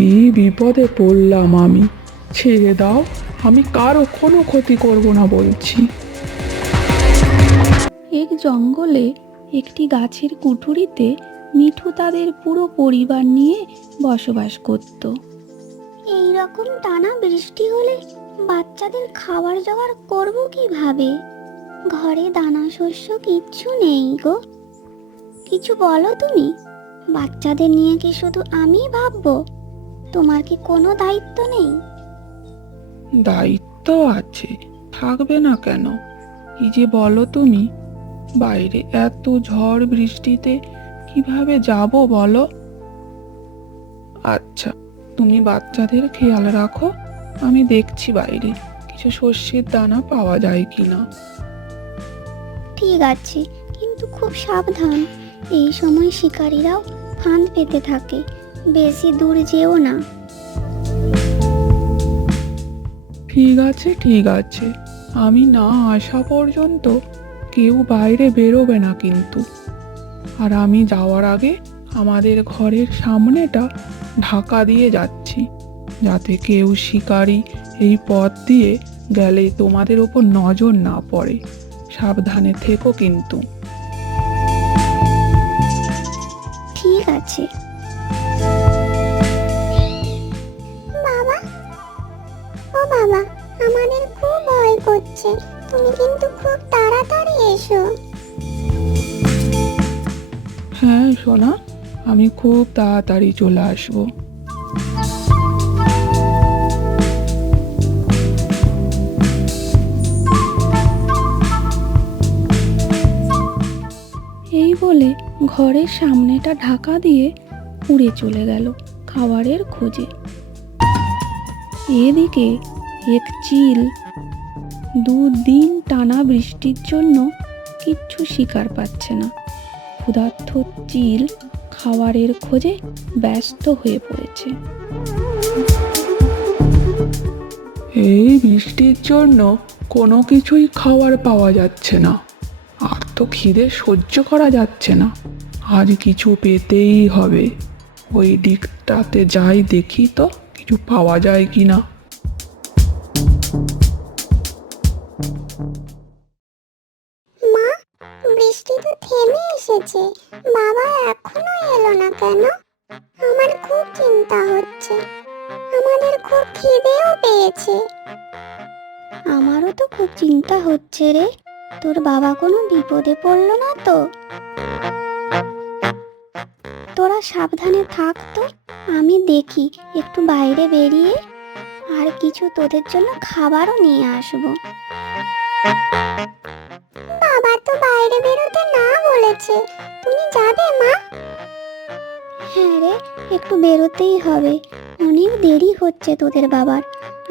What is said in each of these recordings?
কি বিপদে পড়লাম আমি! ছেড়ে দাও, আমি কারো কোনো ক্ষতি করব না বলছি। এক জঙ্গলে একটি গাছের কুঠুরিতে মিঠু তাদের পুরো পরিবার নিয়ে বসবাস করত। এই রকম টানা বৃষ্টি হলে বাচ্চাদের খাবার জোগাড় করব কিভাবে? ঘরে দানা শস্য কিচ্ছু নেই গো। কিছু বলো তুমি। বাচ্চাদের নিয়ে কি শুধু আমি ভাববো? তোমার কি কোনো দায়িত্ব নেই? দায়িত্ব আছে, থাকবে না কেন? কি যে বলো তুমি! বাইরে এত ঝড় বৃষ্টিতে কিভাবে যাব বলো? আচ্ছা, তুমি বাচ্চাদের খেয়াল রাখো, আমি দেখছি বাইরে কিছু শস্যের দানা পাওয়া যায় কিনা। ঠিক আছে, কিন্তু খুব সাবধান। এই সময় শিকারীরাও ফাঁদ পেতে থাকে। বেশি দূর যেও না। ঠিক আছে, ঠিক আছে, আমি না আসা পর্যন্ত কেউ বাইরে বেরোবে না কিন্তু। আর আমি যাওয়ার আগে আমাদের ঘরের সামনেটা ঢাকা দিয়ে যাচ্ছি, যাতে কেউ শিকারী এই পথ দিয়ে গেলে তোমাদের ওপর নজর না পড়ে। সাবধানে থেকো কিন্তু। ঠিক আছে। বাবা, ও বাবা, আমাদের খুব ভয় করছে। তুমি কিন্তু খুব তাড়াতাড়ি এসো। হ্যাঁ সোনা, আমি খুব তাড়াতাড়ি চলে আসবো। এই বলে ঘরের সামনেটা ঢাকা দিয়ে উড়ে চলে গেল খাবারের খোঁজে। এদিকে এক চিল 2 দিন টানা বৃষ্টির জন্য কিচ্ছু শিকার পাচ্ছে না। ক্ষুধার্ত চিল খাবারের খোঁজে ব্যস্ত হয়ে পড়েছে। এই বৃষ্টির জন্য কোনো কিছুই খাবার পাওয়া যাচ্ছে না, আর তো খিদে সহ্য করা যাচ্ছে না। আজ কিছু পেতেই হবে। ওই দিকটাতে যাই, দেখি তো কিছু পাওয়া যায় কি না। মা, বৃষ্টি তো থেমে এসেছে। বাবা এখনো এলো না কেন? আমার খুব চিন্তা হচ্ছে। আমাদের খুব খিদেও পেয়েছে। আমারও তো খুব চিন্তা হচ্ছে রে। তোর বাবা কোনো বিপদে পড়লো না তো? তোরা সাবধানে থাক তো। আমি দেখি একটু বাইরে বেরিয়ে আর কিছু তোদের জন্য খাবারও নিয়ে আসবো। বাবা তো বাইরে বেরোতে না বলেছে। তুমি যাবে মা? হ্যাঁ রে, একটু বেরোতেই হবে। অনেক দেরি হচ্ছে তোদের বাবার।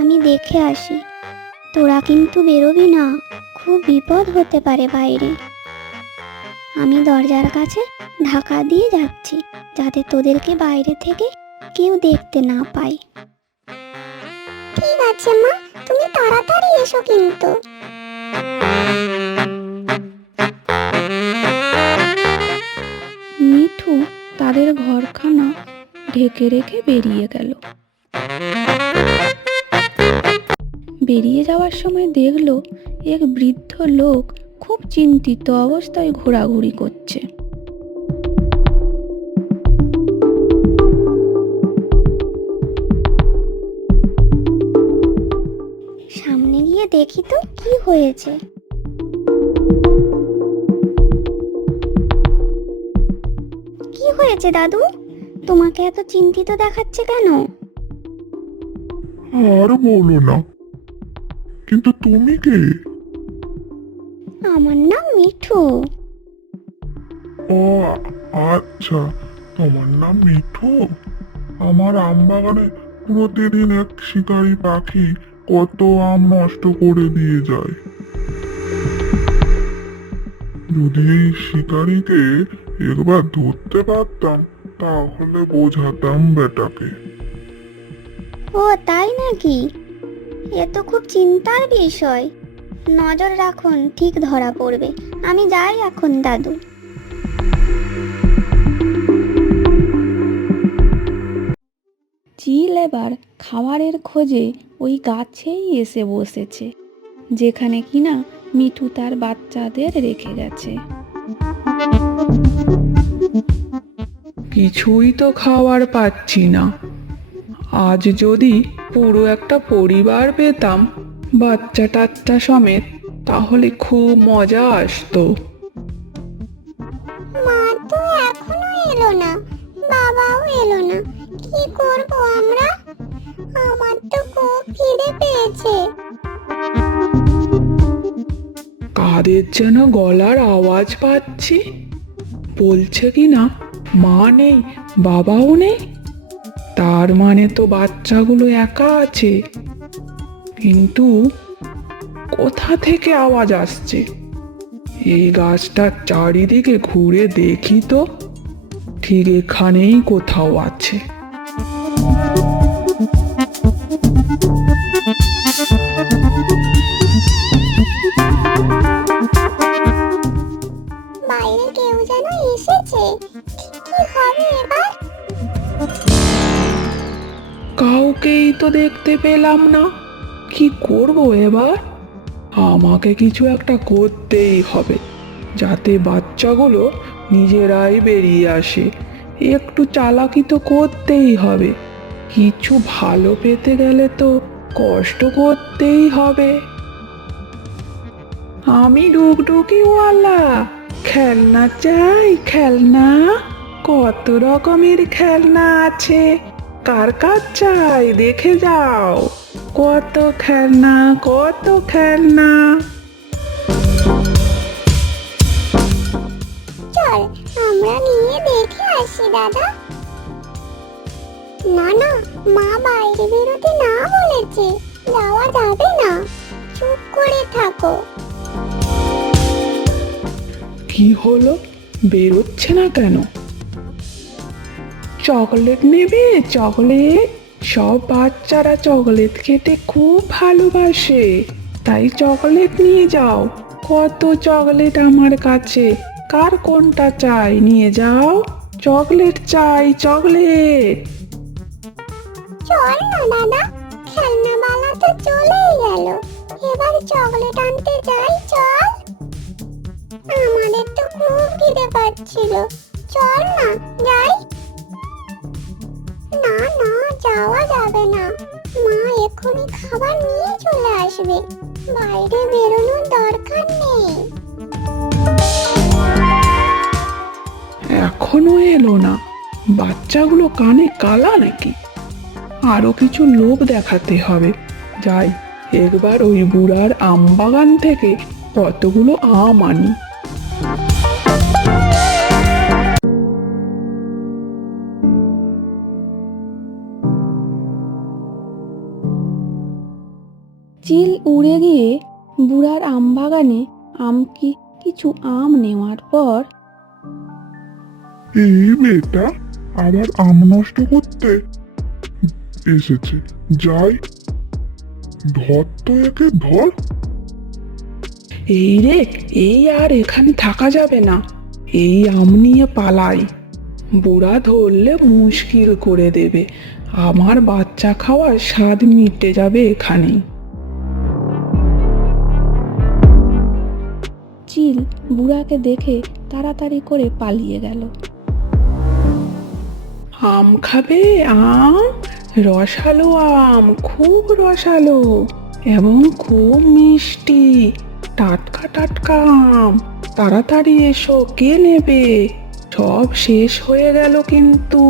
আমি দেখে আসি। তোরা কিন্তু বেরোবি না, খুব বিপদ হতে পারে বাইরে। আমি দরজার কাছে ঢাকা দিয়ে যাচ্ছি, যাতে তোদেরকে বাইরে থেকে কেউ দেখতে না পায়। ঠিক আছে মা, তুমি তাড়াতাড়ি এসো কিন্তু। মিঠু তাদের ঘরখানা ঢেকে রেখে বেরিয়ে গেল। বেরিয়ে যাওয়ার সময় দেখলো এক বৃদ্ধ লোক খুব চিন্তিত অবস্থায় ঘোরাঘুরি করছে। সামনে গিয়ে দেখি তো কি হয়েছে। কি হয়েছে দাদু? তোমাকে এত চিন্তিত দেখাচ্ছে কেন? আর বলো না। কিন্তু তুমি কে? আমার নাম মিঠু। ও আচ্ছা, তোমার নাম মিঠু। আমার আম বাগানে প্রতিদিন এক শিকারী পাখি কত আম নষ্ট করে দিয়ে যায়। যদি এই শিকারীকে একবার ধরতে পারতাম, তাহলে বোঝাতাম বেটাকে। ও তাই নাকি? এ তো খুব চিন্তার বিষয়। নজর রাখুন, ঠিক ধরা পড়বে। আমি যাই এখন দাদু। চিল এবার খাবারের খোঁজে ওই গাছেই এসে বসেছে, যেখানে কিনা মিঠু তার বাচ্চাদের রেখে গেছে। কিছুই তো খাওয়ার পাচ্ছি না। আজ যদি পুরো একটা পরিবার পেতাম, বাচ্চা টাচ্চা সমেত, তাহলে খুব মজা আসতো। মা তো এখনো এলো না, বাবাও এলো না, কি করব আমরা? আমার তো খুব খিদে পেয়েছে। কাদের যেন গলার আওয়াজ পাচ্ছি, বলছে কি না মা নেই, বাবাও নেই। তার মানে তো বাচ্চাগুলো একা আছে। কিন্তু কোথা থেকে আওয়াজ আসছে? এই গাছটার চারিদিকে ঘুরে দেখি তো, ঠিক এখানেই কোথাও আছে। বাইরে কেউ যেন এসেছে, কি হবে এবার? কাউকেই তো দেখতে পেলাম না, কি করব এবার? আমাকে কিছু একটা করতেই হবে, যাতে বাচ্চাগুলো নিজেরাই বেরিয়ে আসে। একটু চালাকি তো করতেই হবে। কিছু ভালো পেতে গেলে তো কষ্ট করতেই হবে। আমি ডুগডুগিওয়ালা, খেলনা চাই, খেলনা। কত রকমের খেলনা আছে, কার কার চাই দেখে যাও। কত খেলনা, কত খেলনা। চল আমরা নিয়ে দেখে আসি দাদা। না না, মা বাইরে বেরোতে না বলেছে, যাওয়া যাবে না, চুপ করে থাকো। কি হলো, বেরোচ্ছে না কেন? চকলেট নেবে? চকলেট? সব বাচ্চারা চকলেট খেতে খুব ভালোবাসে, তাই চকলেট নিয়ে যাও। কত চকলেট আমার কাছে, কার কোনটা চাই নিয়ে যাও। চকলেট চাই, চকলেট। চল না দাদা, খেলনাওয়ালা তো চলেই গেল, এবার চকলেট আনতে যাই। চল, আমাদের তো খুব খিদে পাচ্ছিল, চল না যাই। না না, যাওয়া যাবে না, মা এক্ষুনি খাবার নিয়ে চলে আসবে, বাইরে বেরোনোর দরকার নেই। এখনো এলো না, বাচ্চাগুলো কানে কালা নাকি? আরো কিছু লোভ দেখাতে হবে। যাই, একবার ওই বুড়ার আম বাগান থেকে কতগুলো আম আনি। চিল উড়ে গিয়ে বুড়ার আম বাগানে কিছু আম নেওয়ার পর এই মেয়েটা আবার আম নষ্ট করতে এসেছে। যাই, ধর তো একে, ধর। এই রে, এই আর এখানে থাকা যাবে না, এই আম নিয়ে পালাই। বুড়া ধরলে মুশকিল করে দেবে, আমার বাচ্চা খাওয়ার স্বাদ মিটে যাবে এখানেই। চিল বুড়াকে দেখে তাড়াতাড়ি করে পালিয়ে গেল। আম খাবে? আম, রসালো আম, খুব রসালো এবং খুব মিষ্টি, টাটকা টাটকা আম। তাড়াতাড়ি এসো, কে নেবে? সব শেষ হয়ে গেল কিন্তু।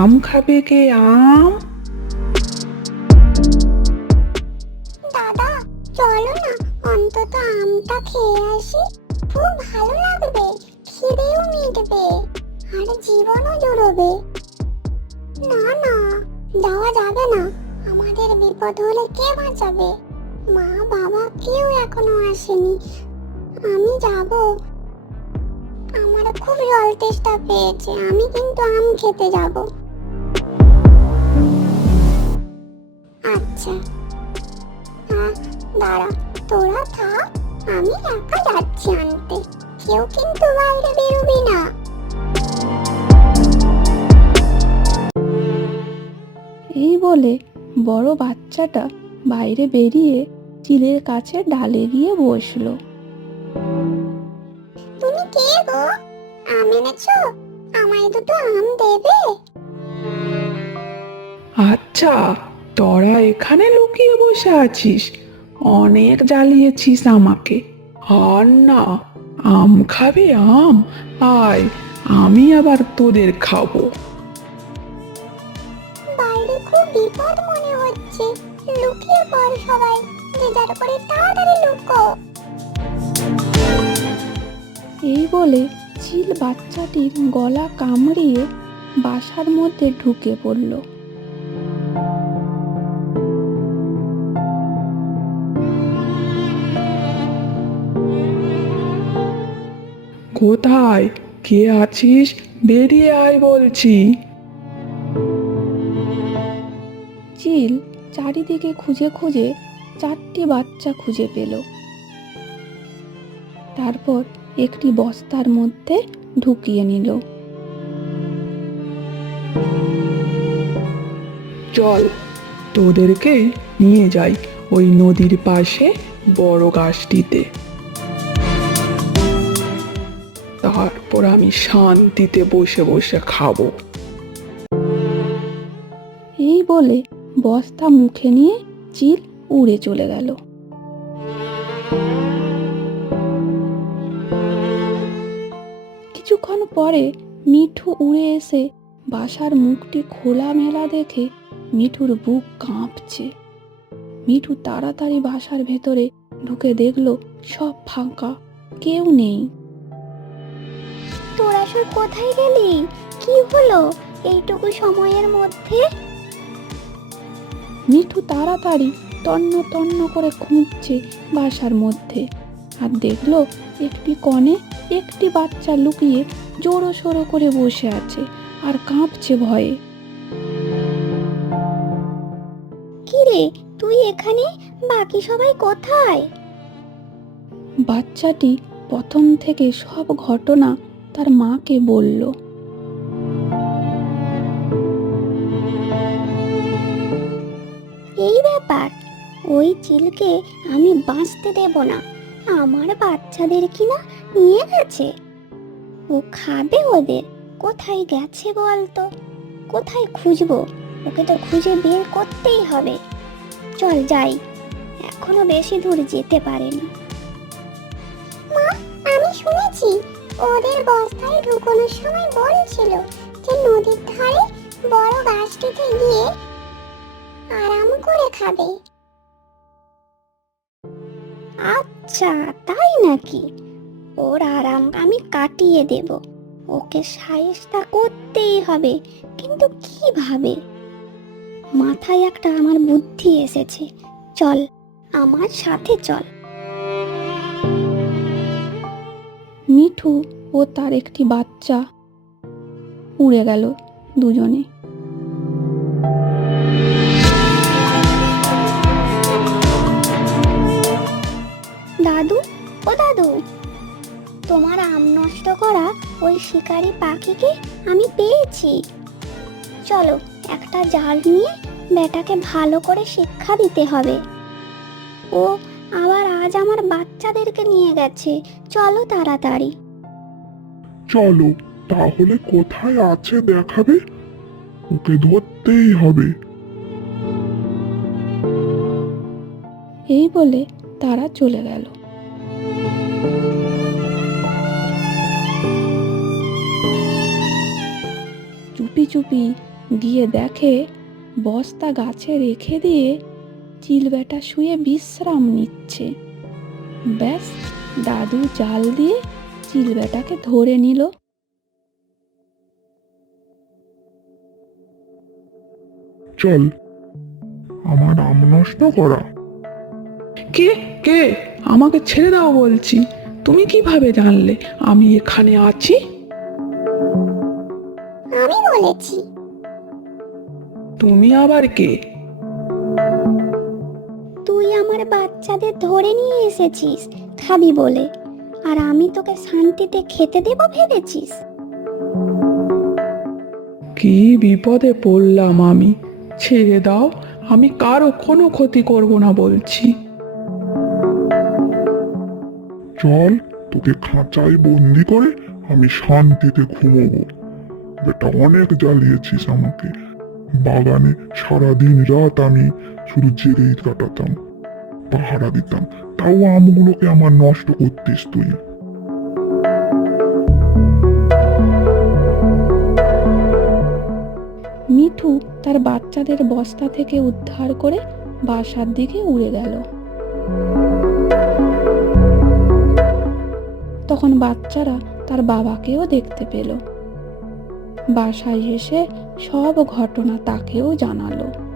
আম খাবে কে? আম। দাদা চলো না, অন্তত আমটা খেয়ে আসি, খুব ভালো লাগবে, খিদেও মিটবে আর জীবনও জুড়বে। না না, যাওয়া যাবে না, আমাদের বিপদ হলে কে বাঁচাবে? মা বাবা কেউ এখনো আসেনি, আমি যাব। আমার খুব জল তেষ্টা পেয়েছে, আমি কিন্তু আম খেতে যাব। আচ্ছা, দাঁড়া, তোরা থাক, আমি একা যাচ্ছি আনতে, কেউ কিন্তু বাইরে বেরোবি না। এই বলে বড় বাচ্চাটা বাইরে বেরিয়ে চিলের কাছে ডালে গিয়ে বসলো। তুমি কে গো? আম এনেছো? আমায় দুটো আম দেবে? আচ্ছা, তোরা এখানে লুকিয়ে বসে আছিস, অনেক জ্বালিয়েছিস আমাকে। আর না, আম খাবে আম? আয়, আমি আবার তোদের খাবো। বাইরে খুব বিপদ মনে হচ্ছে, লুকিয়ে পড় সবাই, যে যার করে তাড়াতাড়ি লুকো। এই বলে চিল বাচ্চাটির গলা কামড়িয়ে বাসার মধ্যে ঢুকে পড়ল। কোথায় কে আছিস? বেরিয়ে আয় বলছি। চিল চারিদিকে খুঁজে খুঁজে 4টি বাচ্চা খুঁজে পেল। তারপর একটি বস্তার মধ্যে ঢুকিয়ে নিল। চল, তোদেরকে নিয়ে যাই ওই নদীর পাশে বড় গাছটিতে। তারপর আমি শান্তিতে বসে বসে খাবো। এই বলে বস্তা মুখে নিয়ে চিল উড়ে চলে গেল। কিছুক্ষণ পরে মিঠু উড়ে এসে বাসার মুখটি খোলামেলা দেখে মিঠুর বুক কাঁপছে। মিঠু তাড়াতাড়ি বাসার ভেতরে ঢুকে দেখলো সব ফাঁকা, কেউ নেই। তোরা সব কোথায় গেলি? কি হলো এইটুকু সময়ের মধ্যে? মিঠু তাড়াতাড়ি তন্ন তন্ন করে খুঁজছে বাসার মধ্যে, আর দেখলো একটি কোণে একটি বাচ্চা লুকিয়ে জোড়ো সোড়ো করে বসে আছে আর কাঁপছে ভয়ে। কি রে, তুই এখানে? বাকি সবাই কোথায়? বাচ্চাটি প্রথম থেকে সব ঘটনা তার মাকে বলল। এই ব্যাপার, ওই চিলকে আমি বাঁচতে দেব না। আমার বাচ্চাদের কিনা নিয়ে গেছে, ও খাবে ওদের। কোথায় গেছে বলতো? কোথায় খুঁজবো? ওকে তো খুঁজে বের করতেই হবে। চল যাই, এখনো বেশি দূর যেতে পারেনি। মা, আমি শুনেছি ওদের বস্তায় ঢুকানোর সময় বলছিল যে নদীর ধারে বড় গাছটিতে গিয়ে আরাম করে খাবে। আচ্ছা, তাই নাকি? ওর আরাম আমি কাটিয়ে দেব। ওকে শায়েস্তা করতেই হবে, কিন্তু কিভাবে? মাথায় একটা আমার বুদ্ধি এসেছে। চল, আমার সাথে চল। মিঠু ও তার একটি বাচ্চা উড়ে গেল দুজনে। দাদু, ও দাদু, তোমার আম নষ্ট করা ওই শিকারী পাখিকে আমি পেয়েছি। চলো, একটা জাল নিয়ে বেটাকে ভালো করে শিক্ষা দিতে হবে। ও আবার আজ আমার বাচ্চাদেরকে নিয়ে গেছে। চলো তাড়াতাড়ি। চলো, তাহলে কোথায় আছে দেখাবে? ওকে ধরতেই হবে। এই বলে তারা চলে গেল। চুপি চুপি গিয়ে দেখে বস্তা গাছে রেখে দিয়ে চিল বেটা শুয়ে বিশ্রাম নিচ্ছে। ব্যাস, দাদু জাল দিয়ে চিল বেটাকে ধরে নিল। চল, আমার আম নষ্ট করা। কে কে আমাকে ছেড়ে দাও বলছি। তুমি কিভাবে জানলে আমি এখানে আছি? আমি বলেছি। তুমি আবার কে? তুই আমার বাচ্চাদের ধরে নিয়ে এসেছিস খাবি বলে, আর আমি তোকে শান্তিতে খেতে দেব ভেবেছিস? কি বিপদে পড়লাম আমি। ছেড়ে দাও, আমি কারো কোনো ক্ষতি করব না বলছি। চল, তোকে খাঁচায় বন্দি করে আমি শান্তিতে ঘুমোবো। বেটা, অনেক জ্বালিয়েছিস আমাকে। বাগানে সারাদিন রাত আমি শুধু জেগেই কাটাতাম, পাহারা দিতাম, তাও আমগুলোকে আমার নষ্ট করতিস তুই। মিঠু তার বাচ্চাদের বস্তা থেকে উদ্ধার করে বাসার দিকে উড়ে গেল। তখন বাচ্চারা তার বাবাকেও দেখতে পেল। বাসায় এসে সব ঘটনা তাকেও জানালো।